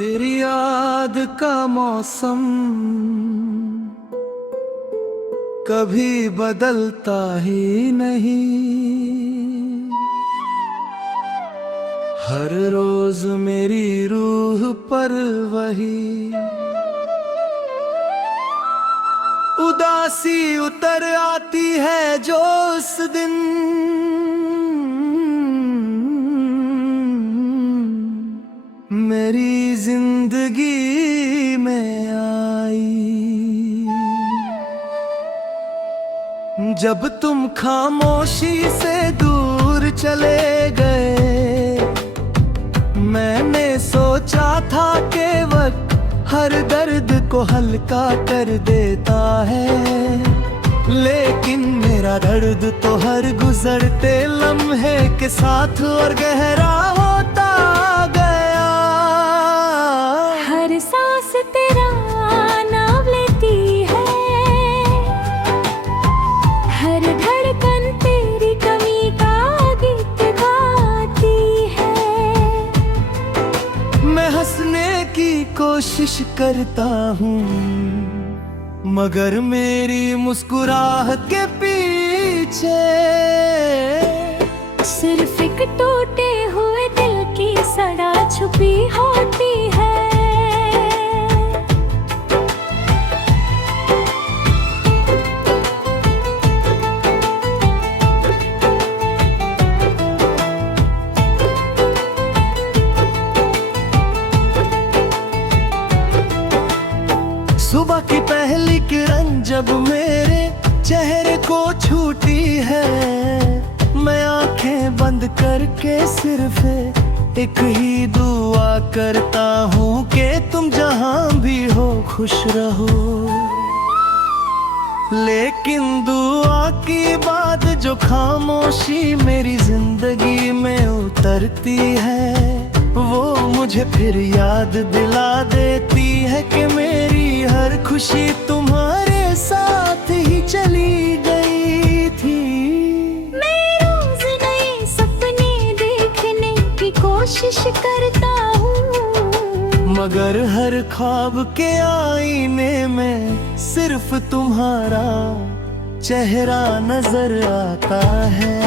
तेरी याद का मौसम कभी बदलता ही नहीं। हर रोज मेरी रूह पर वही उदासी उतर आती है जो उस दिन मेरी जिंदगी में आई। जब तुम खामोशी से दूर चले गए, मैंने सोचा था कि वक्त हर दर्द को हल्का कर देता है, लेकिन मेरा दर्द तो हर गुजरते लम्हे के साथ और गहरा होता गया। हर सांस तेरा नाम लेती है, हर धड़कन तेरी कमी का गीत गाती है। मैं हंसने की कोशिश करता हूँ, मगर मेरी मुस्कुराहट के पीछे सिर्फ एक टूटे हुए दिल की सड़ा छुपी होती है। सुबह की पहली किरण जब मेरे चेहरे को छूती है, मैं आंखें बंद करके सिर्फ एक ही दुआ करता हूँ कि तुम जहाँ भी हो खुश रहो। लेकिन दुआ की बात जो खामोशी मेरी जिंदगी में उतरती है, वो मुझे फिर याद दिला देती है कि मेरी हर खुशी तुम्हारे साथ ही चली गई थी। मैं रोज नए सपने देखने की कोशिश करता हूँ, मगर हर ख्वाब के आईने में सिर्फ तुम्हारा चेहरा नजर आता है।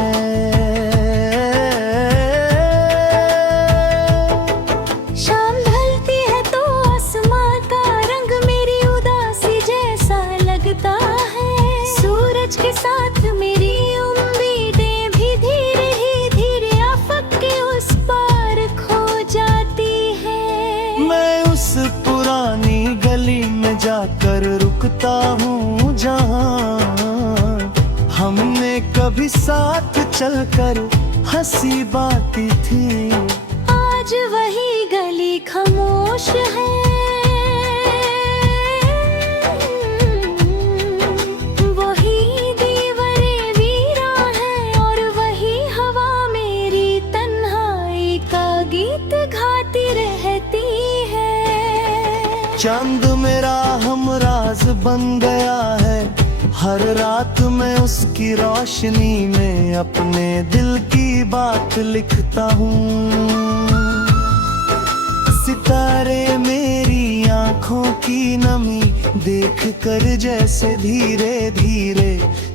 के साथ मेरी उम्मीदें भी धीरे ही धीरे आफत के उस पार खो जाती है। मैं उस पुरानी गली में जाकर रुकता हूँ जहाँ हमने कभी साथ चलकर हंसी बाती थी। आज वही गली खामोश है, चांद मेरा हमराज बन गया है, हर रात मैं उसकी रोशनी में अपने दिल की बात लिखता हूँ। सितारे मेरी आँखों की नमी देख कर जैसे धीरे धीरे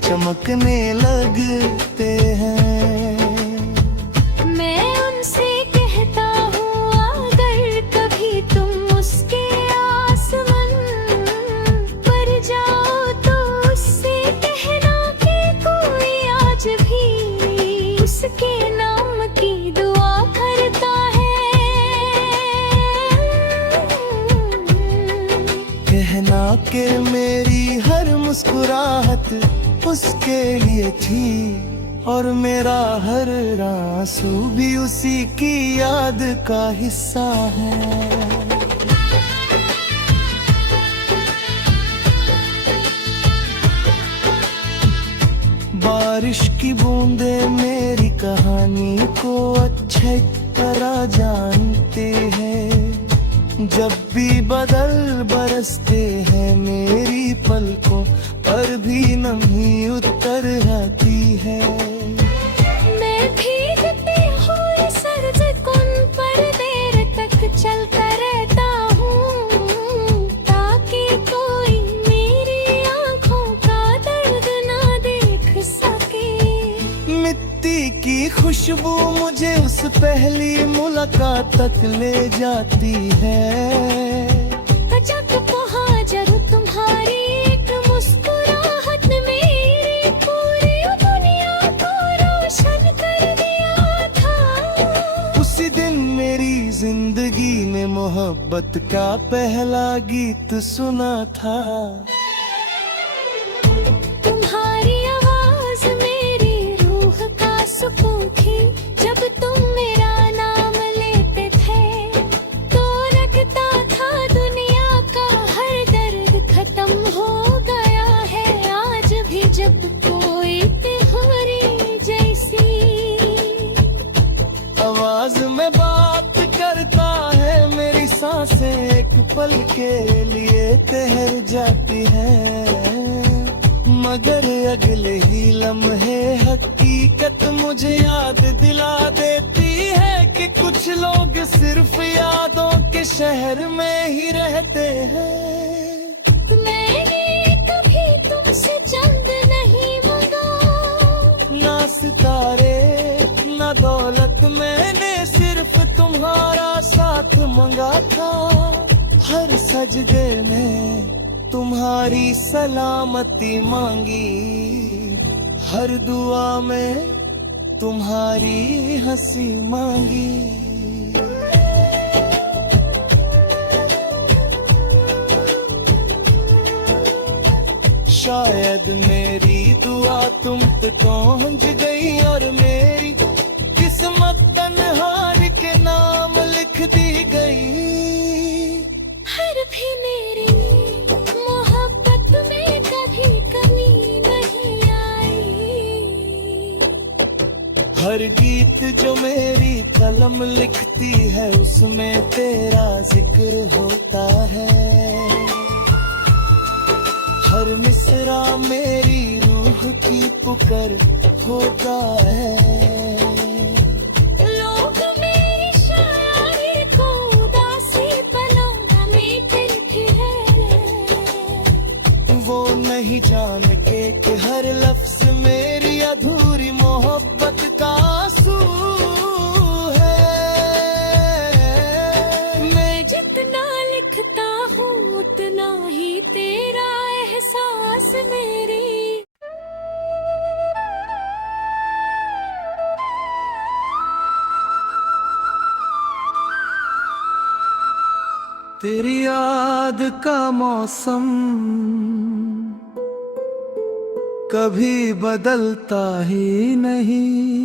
चमकने लगते हैं। उसके नाम की दुआ करता है, कहना कि मेरी हर मुस्कुराहट उसके लिए थी और मेरा हर आंसू भी उसी की याद का हिस्सा है। बारिश की बूंदें मेरी कहानी को अच्छे तरह जानते हैं। जब भी बदल बरसते हैं मेरी पलकों पर भी नमी उतर आती है। मैं भीगते हुए सर्द कुन पर देर तक चलता रहता खुशबू मुझे उस पहली मुलाकात तक ले जाती है। अचानक पहाड़ तुम्हारी एक मुस्कुराहट ने मेरी पूरी दुनिया को रोशन कर दिया था। उसी दिन मेरी जिंदगी में मोहब्बत का पहला गीत सुना था। तुम्हारी आवाज मेरी रूह का सुकून थी। जब तुम मेरा नाम लेते थे तो लगता था दुनिया का हर दर्द खत्म हो गया है। आज भी जब कोई तुम्हारी जैसी आवाज में बात करता है, मेरी सांसें एक पल के लिए ठहर जाती है। मगर अगले ही लम्हे हकीकत मुझे याद दिला देती है कि कुछ लोग सिर्फ यादों के शहर में ही रहते हैं। मैंने कभी तुमसे चंद नहीं मांगा, ना सितारे ना दौलत, मैंने सिर्फ तुम्हारा साथ मांगा था। हर सजदे में तुम्हारी सलामती मांगी, हर दुआ में तुम्हारी हंसी मांगी। शायद मेरी दुआ तुम तक पहुंच गई और मेरी किस्मत तन्हार के नाम लिख दी गई। हर भी मेरी मोहब्बत में कभी कमी नहीं आई। हर गीत जो मेरी कलम लिखती है उसमें तेरा जिक्र होता है। हर मिसरा मेरी रूह की पुकार होता है। लोग मेरी शायरी को उदासी पलों में कहते हैं। वो नहीं जानते कि हर लफ्ज मेरी अधूरी मोहब्बत का आंसू है। मैं जितना लिखता हूँ उतना ही तेरा एहसास मेरी। तेरी याद का मौसम कभी बदलता ही नहीं।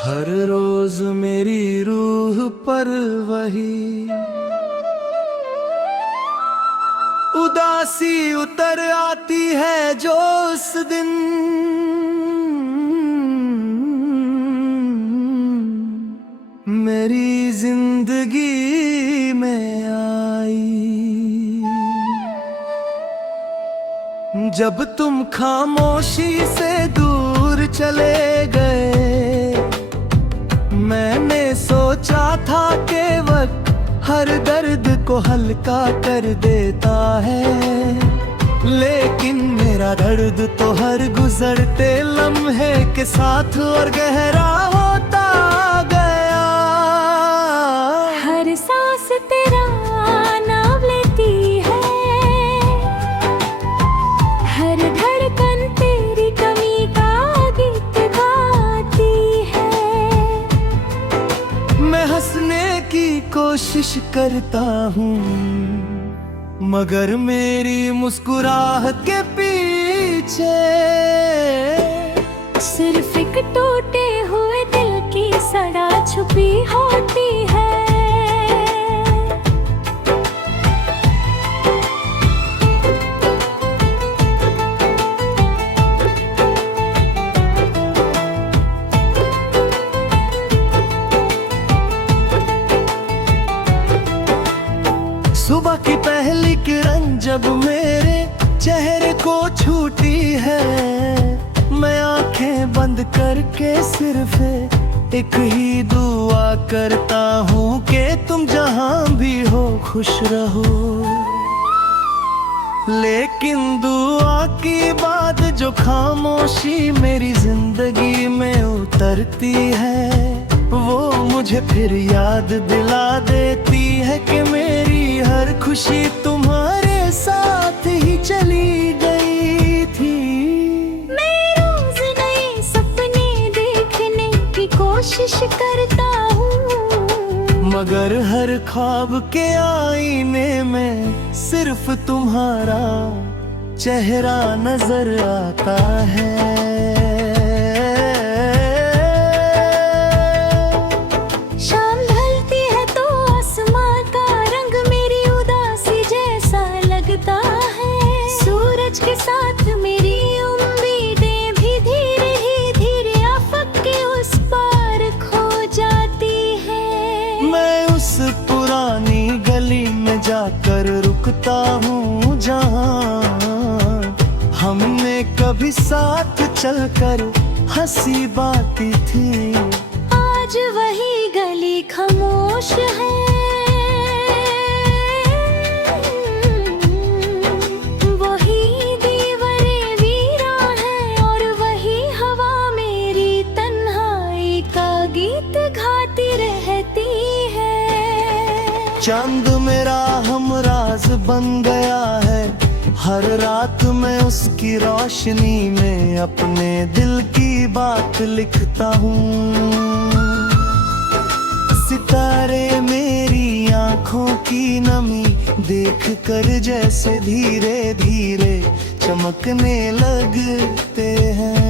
हर रोज मेरी रूह पर वही उदासी उतर आती है जो उस दिन मेरी जिंदगी में आई। जब तुम खामोशी से दूर चले गए, मैंने सोचा था कि वक्त हर दर्द को हल्का कर देता है। लेकिन मेरा दर्द तो हर गुजरते लम्हे के साथ और गहरा होता गया। हर सांस तेरा नाम लेती है, हर धड़कन तेरी कमी का गीत गाती है। मैं हंसने की कोशिश करता हूँ मगर मेरी मुस्कुराहट के पीछे सिर्फ एक टूटे हुए दिल की सड़ा छुपी होती है। सुबह की पहली किरण जब मेरे चेहरे को छूती है, मैं आंखें बंद करके सिर्फ एक ही दुआ करता हूँ कि तुम जहाँ भी हो खुश रहो। लेकिन दुआ की बात जो खामोशी मेरी जिंदगी में उतरती है, वो मुझे फिर याद दिला देती है कि मेरी हर खुशी तुम्हारे साथ ही चली गई थी। मैं रोज नए सपने देखने की कोशिश करता हूँ, मगर हर ख्वाब के आईने में सिर्फ तुम्हारा चेहरा नजर आता है। शाम ढलती है तो आसमां का रंग मेरी उदासी जैसा लगता है। सूरज के साथ मेरी उम्मीदें भी धीरे ही धीरे आफक के उस पार खो जाती है। मैं उस पुरानी गली में जाकर रुकता हूँ जहाँ हमने कभी साथ चलकर हंसी बातें थी। आज वही गली खामोश है, वही दीवारें वीरान हैं और वही हवा मेरी तन्हाई का गीत गाती रहती है। चांद मेरा हमराज बन गया है, हर रात मैं उसकी रोशनी में अपने दिल की बात लिखता हूँ। सितारे मेरी आँखों की नमी देख कर जैसे धीरे धीरे चमकने लगते हैं।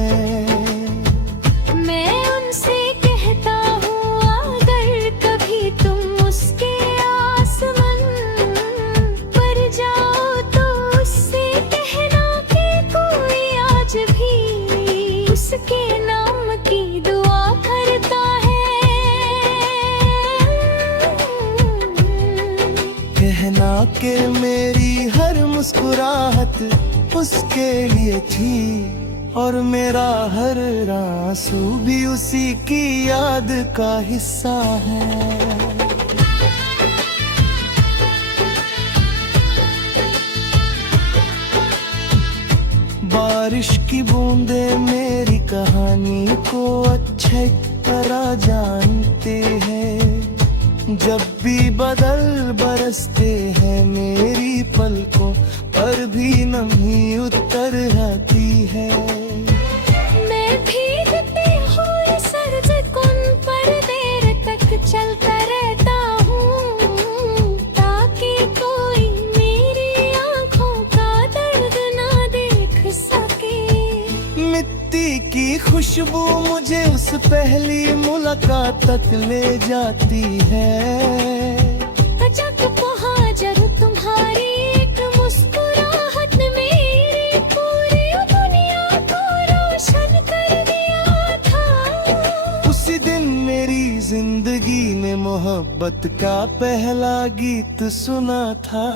मैं उनसे कहता हूँ अगर कभी तुम उसके आसमान पर जाओ तो उससे कहना कि कोई आज भी उसके नाम की दुआ करता है। कहना कि मेरी हर मुस्कुराहट उसके लिए थी और मेरा हर आंसू भी उसी की याद का हिस्सा है। बारिश की बूंदे मेरी कहानी को अच्छे तरह जानते हैं। जब भी बदल बरसते हैं मेरी पलकों पर भी नमी उतर आती है। मैं भीगते हुए सरजकुन पर देर तक चलता रहता हूँ ताकि कोई मेरी आँखों का दर्द ना देख सके। मिट्टी की खुशबू मुझे उस पहली मुलाकात तक ले जाती है। अचानक वहाँ जरूर तुम्हारी एक मुस्कुराहट मेरी पूरी दुनिया को रोशन कर दिया था। उसी दिन मेरी जिंदगी में मोहब्बत का पहला गीत सुना था।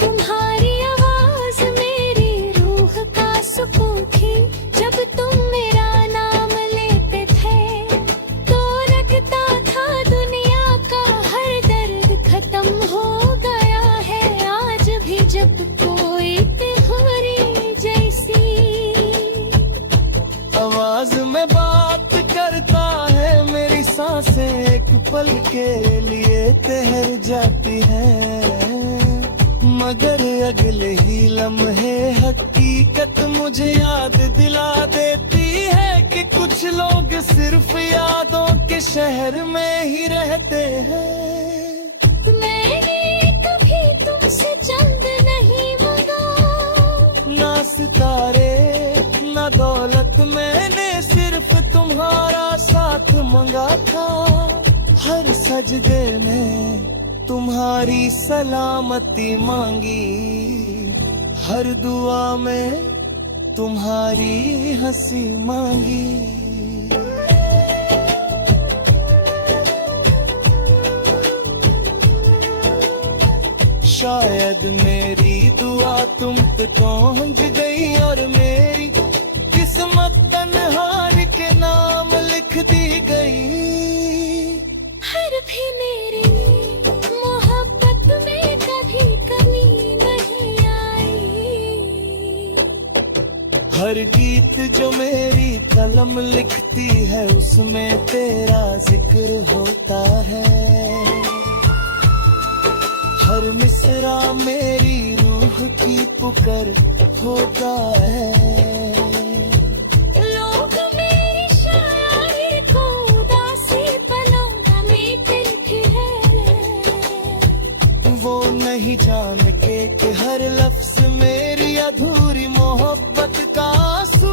तुम्हारी आवाज मेरी रूह का सुकून थी। जब तुम मेरा नाम लेते थे तो लगता था दुनिया का हर दर्द खत्म हो गया है। आज भी जब कोई तुम्हारी जैसी आवाज में बात करता है मेरी सांसें एक पल के लिए ठहर जाती है। मगर अगले ही लम्हे हकीकत मुझे याद दिला देती है कि कुछ लोग सिर्फ यादों के शहर में ही रहते हैं। मैंने कभी तुमसे चंद नहीं मांगा, ना सितारे ना दौलत, मैंने सिर्फ तुम्हारा साथ मांगा था। हर सजदे में तुम्हारी सलामती मांगी, हर दुआ में तुम्हारी हंसी मांगी। शायद मेरी दुआ तुम पे पहुंच गई और मेरी किस्मत तन्हार के नाम लिख दी गई। हर भी मेरी मोहब्बत में कभी कमी हर गीत जो मेरी कलम लिखती है उसमें तेरा जिक्र होता है। हर मिसरा मेरी रूह की पुकार होता है। लोग मेरी शायरी को उदासी पलों में कहते हैं। वो नहीं जानते कि हर लफ्ज मेरी अधूरी मोहब्बत का आंसू